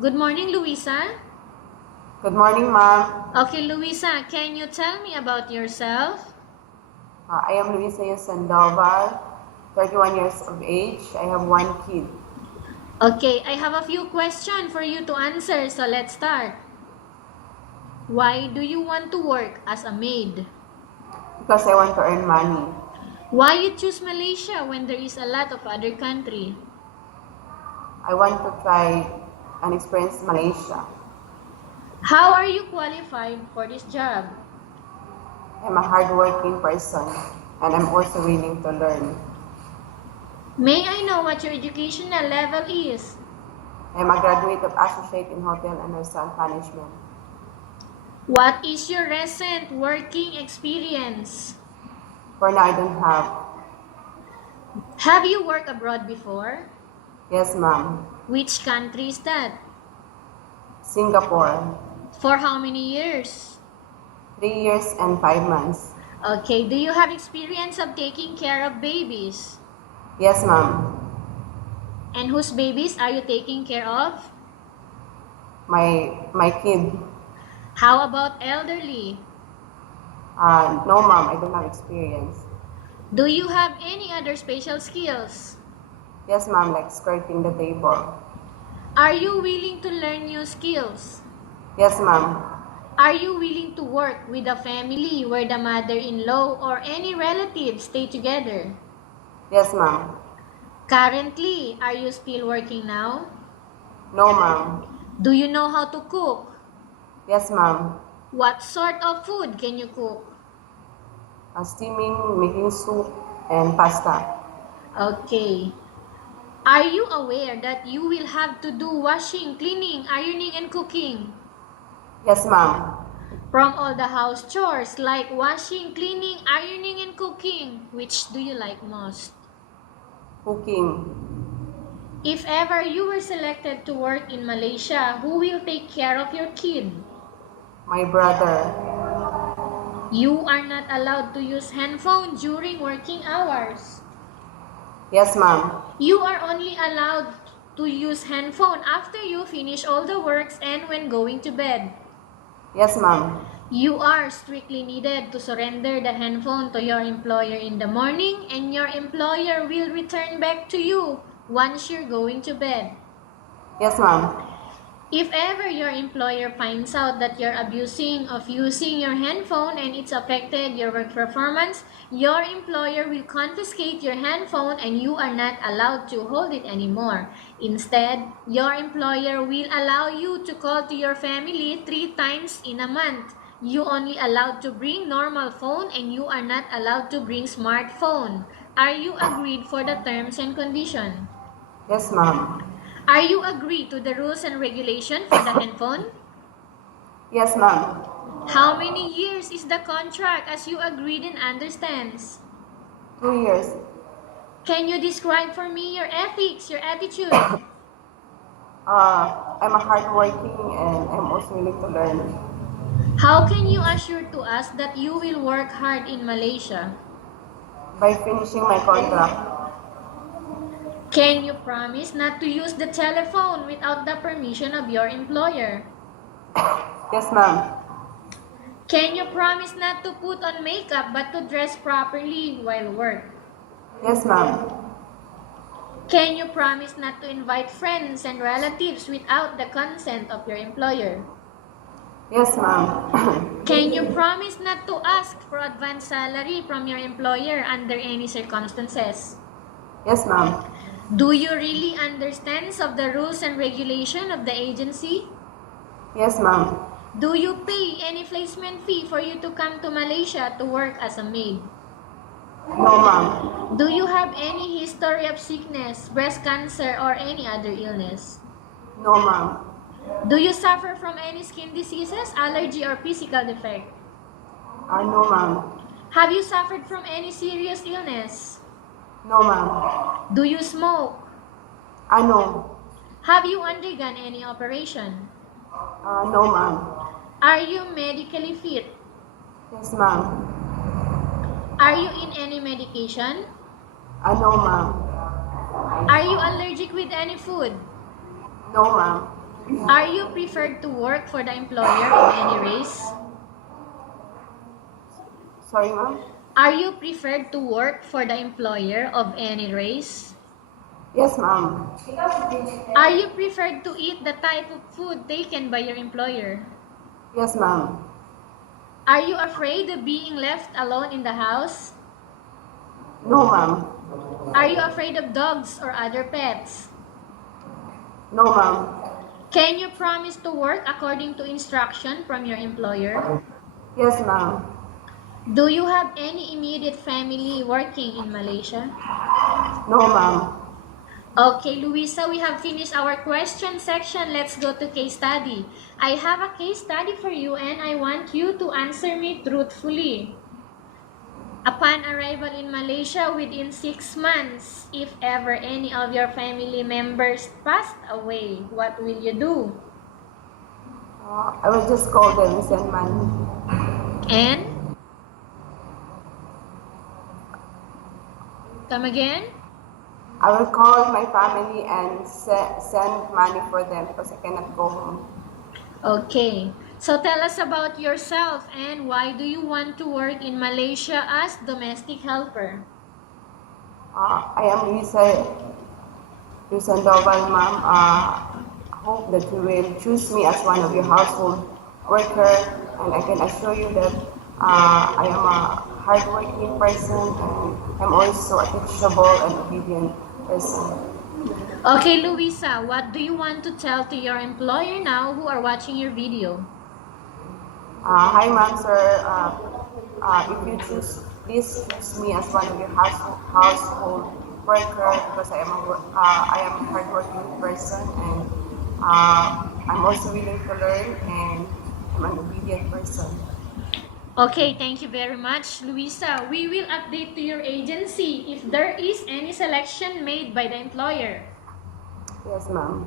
Good morning, Luisa. Good morning, ma'am. Okay, Luisa, can you tell me about yourself? I am Luisa Sandoval, 31 years of age. I have one kid Okay, I have a few questions for you to answer, so let's start. Why do you want to work as a maid? because I want to earn money. Why you choose Malaysia when there is a lot of other country? I want to try and experience Malaysia. How are you qualified for this job? I'm a hardworking person and I'm also willing to learn. May I know what your educational level is? I'm a graduate of Associate in Hotel and Restaurant Management. What is your recent working experience? For now, I don't have. Have you worked abroad before? Yes, ma'am. Which country is that? Singapore, For how many years? 3 years and 5 months. Okay, do you have experience of taking care of babies? Yes, ma'am. And whose babies are you taking care of? My kid. How about elderly? No, ma'am. I don't have experience. Do you have any other special skills? Yes, ma'am. Like skirting the table. Are you willing to learn new skills? Yes, ma'am. Are you willing to work with a family where the mother-in-law or any relatives stay together? Yes, ma'am. Currently, are you still working now? No, ma'am. Do you know how to cook? Yes, ma'am. What sort of food can you cook? Steaming, making soup, and pasta. Okay. Are you aware that you will have to do washing, cleaning, ironing, and cooking? Yes, ma'am. From all the house chores like washing, cleaning, ironing, and cooking, which do you like most? Cooking. If ever you were selected to work in Malaysia, who will take care of your kid? My brother. You are not allowed to use handphone during working hours. Yes, ma'am. You are only allowed to use handphone after you finish all the works and when going to bed. Yes, ma'am. You are strictly needed to surrender the handphone to your employer in the morning and your employer will return back to you once you're going to bed. Yes, ma'am. If ever your employer finds out that you're abusing of using your handphone and it's affected your work performance, your employer will confiscate your handphone and you are not allowed to hold it anymore. Instead, your employer will allow you to call to your family 3 times in a month. You only allowed to bring normal phone and you are not allowed to bring smartphone. Are you agreed for the terms and condition? Yes, ma'am. Are you agree to the rules and regulation for the handphone? Yes, ma'am. How many years is the contract as you agreed and understands? 2 years. Can you describe for me your ethics, your attitude? I'm a hardworking and I'm also willing to learn. How can you assure to us that you will work hard in Malaysia? By finishing my contract. Can you promise not to use the telephone without the permission of your employer? Yes, ma'am. Can you promise not to put on makeup but to dress properly while work? Yes, ma'am. Can you promise not to invite friends and relatives without the consent of your employer? Yes, ma'am. Can you promise not to ask for advance salary from your employer under any circumstances? Yes, ma'am. Do you really understand of the rules and regulation of the agency? Yes, ma'am. Do you pay any placement fee for you to come to Malaysia to work as a maid? No, ma'am. Do you have any history of sickness, breast cancer, or any other illness? No, ma'am. Do you suffer from any skin diseases, allergy, or physical defect? No, ma'am. Have you suffered from any serious illness? No, ma'am. Do you smoke? No. Have you undergone any operation? No, ma'am. Are you medically fit? Yes, ma'am. Are you in any medication? No, ma'am. Are you allergic with any food? No, ma'am. Are you preferred to work for the employer of any race? Sorry, ma'am? Are you preferred to work for the employer of any race? Yes, ma'am. Are you preferred to eat the type of food taken by your employer? Yes, ma'am. Are you afraid of being left alone in the house? No, ma'am. Are you afraid of dogs or other pets? No, ma'am. Can you promise to work according to instruction from your employer? Yes, ma'am. Do you have any immediate family working in Malaysia? No, ma'am. Okay, Luisa, we have finished our question section. Let's go to case study. I have a case study for you and I want you to answer me truthfully. Upon arrival in Malaysia within 6 months, if ever any of your family members passed away, what will you do? I will just call them and send money. And come again? I will call my family and send money for them because I cannot go home. Okay. So tell us about yourself and why do you want to work in Malaysia as domestic helper? I am Luisa Sandoval, ma'am. Hope that you will choose me as one of your household worker, and I can assure you that I am a hardworking person and I'm also a teachable and obedient person. Okay, Luisa, what do you want to tell to your employer now who are watching your video? Hi, ma'am, sir. If you please choose me as one of your household worker because I am a hardworking person and I'm also willing to learn and I'm an obedient person. Okay, thank you very much, Luisa. We will update to your agency if there is any selection made by the employer. Yes, ma'am.